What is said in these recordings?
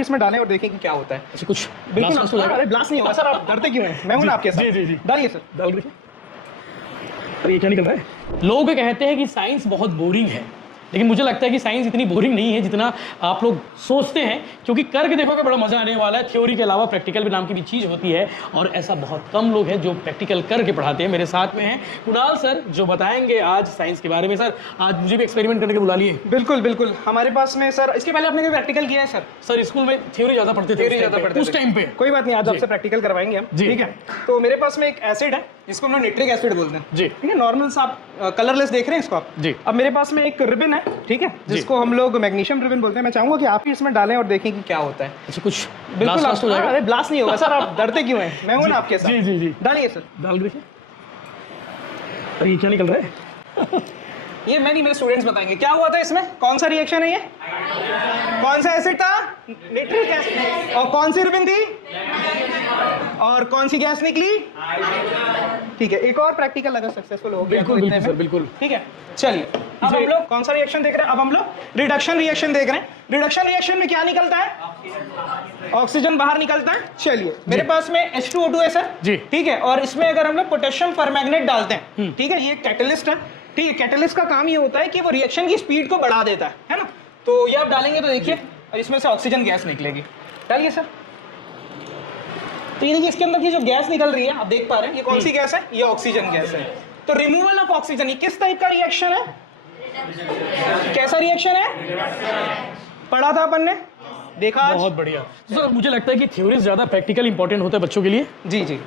इसमें डालें और देखें कि क्या होता है। अच्छा, कुछ बिल्कुल blast हो जाएगा? अरे ब्लास्ट नहीं होगा सर, आप डरते क्यों हैं? मैं हूं ना आपके साथ। जी जी जी, डालिए सर। डाल दीजिए। अरे ये क्या निकल रहा है? लोग कहते हैं कि साइंस बहुत बोरिंग है, लेकिन मुझे लगता है कि साइंस इतनी बोरिंग नहीं है जितना आप लोग सोचते हैं, क्योंकि करके देखोगे बड़ा मजा आने वाला है। थ्योरी के अलावा प्रैक्टिकल भी नाम की भी चीज़ होती है, और ऐसा बहुत कम लोग हैं जो प्रैक्टिकल करके पढ़ाते हैं। मेरे साथ में हैं कुणाल सर, जो बताएंगे आज साइंस के बारे में। सर आज मुझे भी एक्सपेरिमेंट करने के बुला लिए। बिल्कुल बिल्कुल, हमारे पास में सर, इसके पहले आपने कोई प्रैक्टिकल किया है सर? सर स्कूल में थ्योरी ज़्यादा पढ़ते थे, थ्योरी ज़्यादा पढ़ते उस टाइम पे। कोई बात नहीं, आज आपसे प्रैक्टिकल करवाएंगे हम, जी। ठीक है। तो मेरे पास में एक एसिड है जिसको हम लोग नाइट्रिक एसिड बोलते हैं, जी। ठीक है। नॉर्मल सा आप कलरलेस देख रहे हैं इसको आप जी। अब मेरे पास में एक रिबन है, ठीक है, जिसको हम लोग मैग्नीशियम रिबन बोलते हैं। मैं चाहूंगा कि आप ही इसमें डालें और देखें कि क्या होता है। अच्छा, कुछ बिल्कुल blast हो जाएगा? अरे ब्लास्ट नहीं होगा सर, आप डरते क्यों हैं? मैं हूं ना आपके साथ। जी जी जी, डालिए सर। डाल दीजिए। अरे ये क्या निकल रहा है? ये मैं नहीं, मेरे स्टूडेंट्स बताएंगे क्या हुआ था इसमें। कौन सा रिएक्शन है ये? कौन सा एसिड था? Nitric acid. और कौन सी रिबन थी? और कौन सी गैस निकली? ठीक है, एक और प्रैक्टिकल अगर सक्सेसफुल हो गया बिल्कुल तो बिल्कुल इतने सर, में। बिल्कुल। ठीक है, चलिए अब हम लोग कौन सा रिएक्शन देख रहे हैं? अब हम लोग रिडक्शन रिएक्शन देख रहे हैं। रिडक्शन रिएक्शन में क्या निकलता है? ऑक्सीजन बाहर निकलता है। चलिए, मेरे पास में H2O2 है सर, जी। ठीक है, और इसमें अगर हम लोग पोटेशियम परमैंगनेट डालते हैं, ठीक है, ये कैटलिस्ट है, ठीक है। कैटलिस्ट का काम ये होता है कि वो रिएक्शन की स्पीड को बढ़ा देता है ना। तो ये आप डालेंगे तो देखिए इसमें से ऑक्सीजन गैस निकलेगी। डालिए सर। तो ये देखिए इसके अंदर की जो गैस निकल रही है, आप देख पा रहे हैं, ये कौन सी गैस है? ये ऑक्सीजन गैस है। तो रिमूवल ऑफ ऑक्सीजन, ये किस टाइप का रिएक्शन है? कैसा रिएक्शन है? पढ़ा था अपन ने, देखा आज? बहुत बढ़िया। सर मुझे लगता है कि थ्योरी ज़्यादा प्रैक्टिकल इंपॉर्टेंट होता है बच्चों के लिए। जी जी,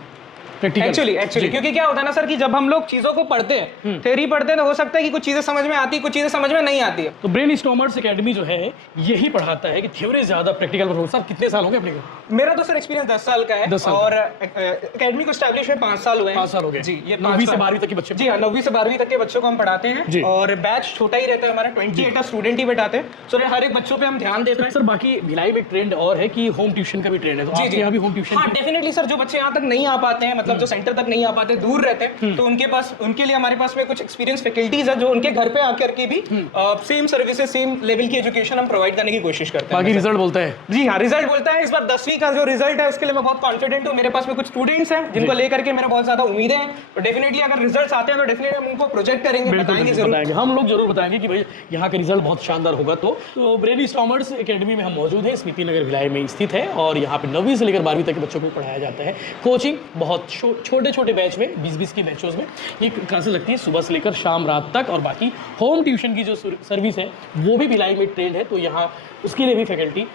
प्रैक्टिकल एक्चुअली क्योंकि क्या होता है ना सर कि जब हम लोग चीजों को पढ़ते हैं, थ्योरी पढ़ते हैं, तो हो सकता है कि कुछ चीजें समझ में आती है, कुछ चीजें समझ में नहीं आती है। तो ब्रेन स्टॉर्मर्स एकेडमी जो है यही पढ़ाता है कि थ्योरी ज्यादा प्रैक्टिकल पर हो। सर कितने साल हो गए अपने को? मेरा तो सर एक्सपीरियंस 10 साल का है, 10 साल। और एकेडमी को स्टैब्लिश हुए 5 साल हुए हैं। 5 साल हो गए जी। ये 9वीं से 12वीं तक के बच्चे। जी हाँ, 9वीं से 12वीं तक के बच्चों को हम पढ़ाते जी। हैं, और बैच छोटा ही रहता है हमारा, 28 स्टूडेंट ही बैठाते हैं। सो हर एक बच्चों पे हम ध्यान देते हैं। सर बाकी भिलाई में ट्रेंड और है कि होम ट्यूशन का भी ट्रेंड है, तो जी आपके जी, यहाँ भी होम ट्यूशन? हाँ डेफिनेटली सर। जो बच्चे यहाँ तक नहीं आ पाते हैं, मतलब जो सेंटर तक नहीं आ पाते, दूर रहते हैं, तो उनके पास, उनके लिए हमारे पास में कुछ एक्सपीरियंस फैकल्टीज है जो उनके घर पे आकर के भी सेम सर्विसेज, सेम लेवल की एजुकेशन हम प्रोवाइड करने की कोशिश करते हैं। बाकी रिजल्ट बोलता है? जी हाँ, रिजल्ट बोलता है। इस बार 10वीं का जो रिजल्ट है उसके लिए मैं बहुत कॉन्फिडेंट हूँ। मेरे पास में कुछ स्टूडेंट्स हैं जिनको लेकर के मेरे बहुत ज्यादा उम्मीदें हैं। तो डेफिनेटली अगर रिजल्ट्स आते हैं तो डेफिनेटली हम उनको प्रोजेक्ट करेंगे, बताएंगे जरूर। बताएंगे, हम लोग जरूर बताएंगे कि भाई यहाँ का रिजल्ट बहुत शानदार होगा। तो ब्रेन स्टॉर्मर्स एकेडमी में हम मौजूद हैं, स्मृति नगर भिलाई में स्थित है, और यहाँ पे 9वीं से लेकर 12वीं तक के बच्चों को पढ़ाया जाता है। कोचिंग बहुत छोटे छोटे बैच में, 20-20 की बैचों में ये क्लासेस लगती है, सुबह से लेकर शाम रात तक। और बाकी होम ट्यूशन की जो सर्विस है वो भी भिलाई में ट्रेंड है, तो यहाँ उसके लिए भी फैकल्टी